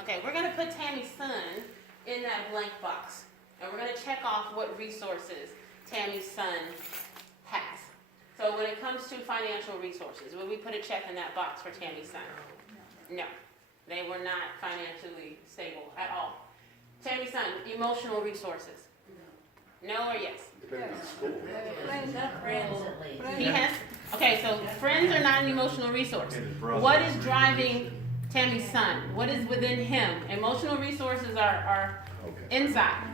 Okay, we're gonna put Tammy's son in that blank box. And we're gonna check off what resources Tammy's son has. So when it comes to financial resources, will we put a check in that box for Tammy's son? No. They were not financially stable at all. Tammy's son, emotional resources. No or yes? Depending on school. Friends at least. He has, okay, so friends are not an emotional resource. What is driving Tammy's son? What is within him? Emotional resources are inside.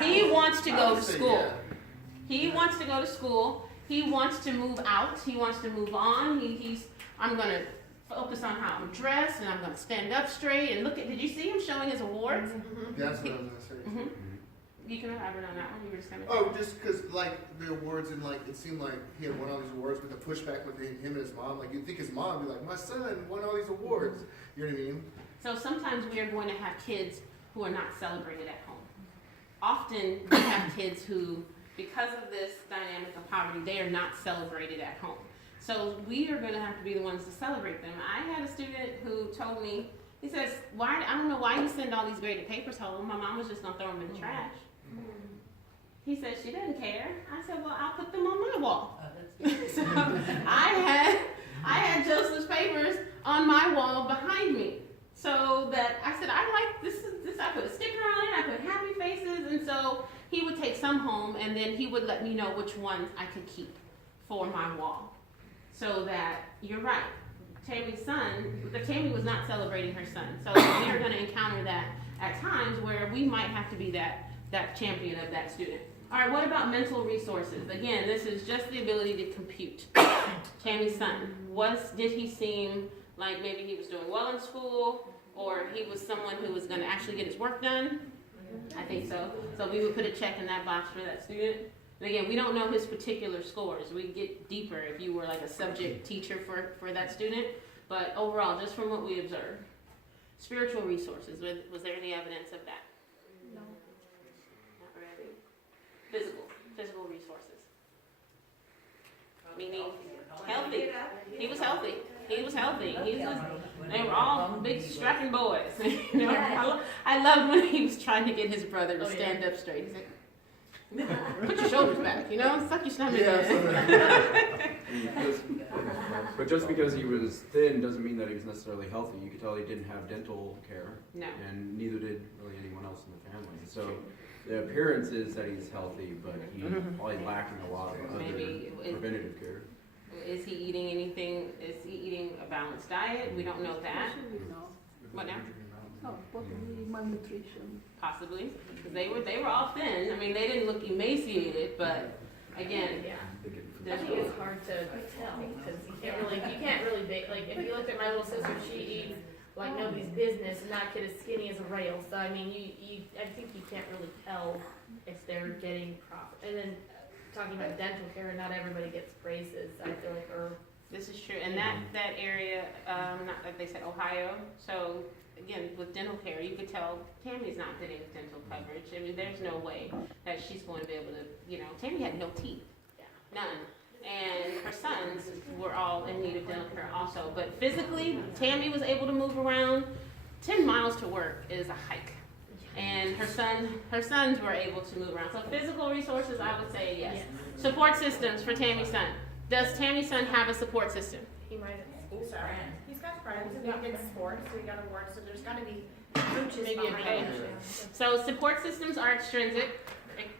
He wants to go to school. He wants to go to school. He wants to move out. He wants to move on. I'm going to focus on how I'm dressed, and I'm going to stand up straight and look at, did you see him showing his awards? Mm-hmm. That's what I was going to say. Mm-hmm. You can elaborate on that one. You were just going to. Oh, just because, like, the awards, and, like, it seemed like he had won all these awards, but the pushback between him and his mom, like, you'd think his mom would be like, my son won all these awards. You know what I mean? So sometimes we are going to have kids who are not celebrated at home. Often we have kids who, because of this dynamic of poverty, they are not celebrated at home. So we are going to have to be the ones to celebrate them. I had a student who told me, he says, I don't know why you send all these graded papers home. My mom was just going to throw them in the trash. He said, she didn't care. I said, well, I'll put them on my wall. So I had Joseph's papers on my wall behind me. So that I said, I like this. I put a sticker on it. I put happy faces. And so he would take some home, and then he would let me know which ones I could keep for my wall. So that, you're right, Tammy was not celebrating her son. So we are going to encounter that at times where we might have to be that champion of that student. All right, what about mental resources? Again, this is just the ability to compute. Tammy's son, did he seem like maybe he was doing well in school, or he was someone who was going to actually get his work done? I think so. So we would put a check in that box for that student. And again, we don't know his particular scores. We get deeper if you were like a subject teacher for that student. But overall, just from what we observed. Spiritual resources, was there any evidence of that? No. Not really. Physical resources. Meaning healthy. He was healthy. They were all big strapping boys. You know? I loved when he was trying to get his brother to stand up straight. He's like, put your shoulders back, you know, suck your stomach. But just because he was thin doesn't mean that he was necessarily healthy. You could tell he didn't have dental care. No. And neither did really anyone else in the family. So the appearance is that he's healthy, but he's probably lacking a lot of other preventative care. Is he eating anything? Is he eating a balanced diet? We don't know that. What now? Oh, possibly malnutrition. Possibly, because they were all thin. I mean, they didn't look emaciated, but again, I think it's hard to tell because you can't really like if you look at my little sister, she eats like nobody's business, and that kid is skinny as a rail. So I mean, I think you can't really tell if they're getting proper. And then talking about dental care, not everybody gets braces. I feel like, or this is true. And that area, not like they said, Ohio. So again, with dental care, you could tell Tammy's not getting dental coverage. I mean, there's no way that she's going to be able to, Tammy had no teeth. None. And her sons were all in need of dental care also. But physically, Tammy was able to move around. 10 miles to work is a hike. And her sons were able to move around. So physical resources, I would say yes. Support systems for Tammy's son. Does Tammy's son have a support system? he might have school Friends. He's got friends and he did sports, so he got awards, so there's got to be coaches Maybe a behind coach. him. So support systems are extrinsic.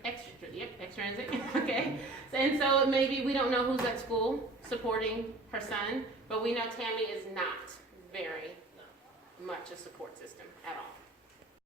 Extrinsic, okay. And so maybe we don't know who's at school supporting her son, but we know Tammy is not very much a support system at all.